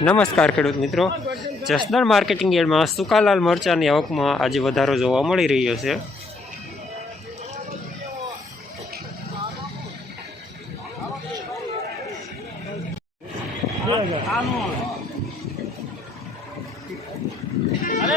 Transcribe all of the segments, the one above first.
નમસ્કાર ખેડૂત મિત્રો. જસદણ માર્કેટિંગ યાર્ડમાં સુકાલાલ મરચાની આવકમાં આજે વધારો જોવા મળી રહ્યો છે. અરે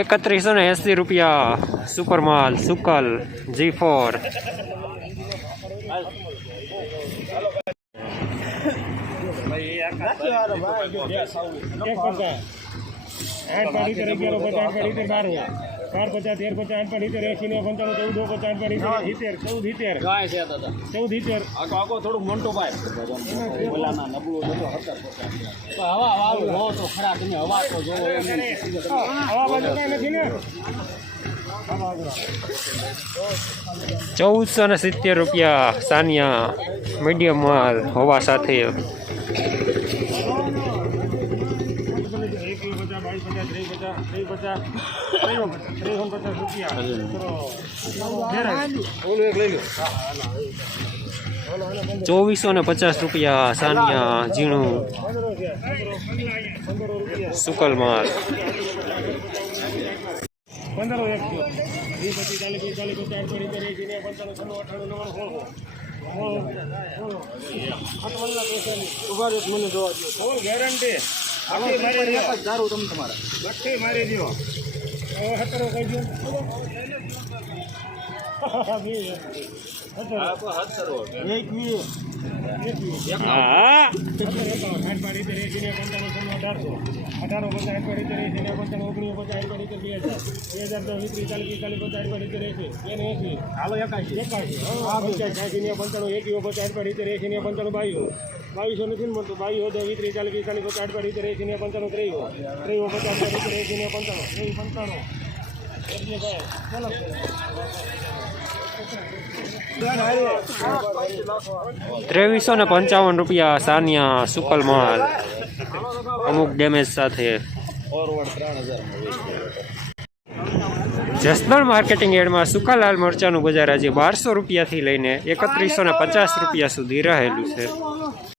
એકત્રીસો ને એંસી રૂપિયા. સુપરમાલ સુકલ જી ફોર. આઠ પાડી તેર અગિયાર પચાસ આઠ પાડી તેર બાર બાર પચાસ તેર પચાસ આઠ પાડી તેર એસી ને પંચાણું ચૌદ પચાસ આઠ પાડી તેર સિત્તેર ચૌદ સિત્તેર. ચૌદ સિત્તેર. થોડું મોટો ભાઈ. નબળું હતા હવા હો તો ખરા તમે હવા તો જોવો હવા બાજુ કાંઈ નથી ને. ચૌદસો ને સિત્તેર રૂપિયા સાનિયા મીડિયમ માલ હોવા સાથે એક પચાસ બાવીસ પચાસ ત્રેવીસ પચાસ પચાસ રૂપિયા. ચોવીસો ને પચાસ રૂપિયા સાનિયા ઝીણું સુકલ માલ. પંદરો એક વીસ પચીસ ચાલીસ વીસ ચાલીસ પચાસ પડી તેર એસી પંચાણું છન્નું અઠાણું નવ્વાણું સોળ મને જોવા દો ફૂલ ગેરંટી આખી મારી દો દારૂ તમે તમારા. બધી મારી દો હવે સત્તરો કહી દો. અઢારો પચાસ પાડી પંચાણું ઓગણીસ પચાસ આઠ બે હજાર બે હજાર દસ વીસ ત્રીસ ચાલીસ પિસ્તાલીસ પચાસ આઠ પાડી તેર એસી એને એસી હાલો એકાશી એકાશી હા પચાસ એસી ને પંચાણું એકવીઓ પચાસ આઠ પાડી તેર ને પંચાણું બાવીઓ બાવીસો નથી મળતું બાવીઓ દસ વીસ. ત્રીસ ચાલીસ પિસ્તાલીસ પચાસ આઠ રીતે રહેશે ને પંચાણું ત્રેવીઓ ત્રેવીઓ પચાસ પાડી તેર એસી ને પંચાણું ત્રેવીસ પંચાણું એટલે ત્રેવીસો ને પંચાવન રૂપિયા સાનિયા સુકલ માલ. અમુક ડેમેજ સાથે. જસદણ માર્કેટિંગ એડમાં સુકાલાલ મરચાનું બજાર આજે બારસો રૂપિયાથી લઈને એકત્રીસો ને પચાસ રૂપિયા સુધી રહેલું છે.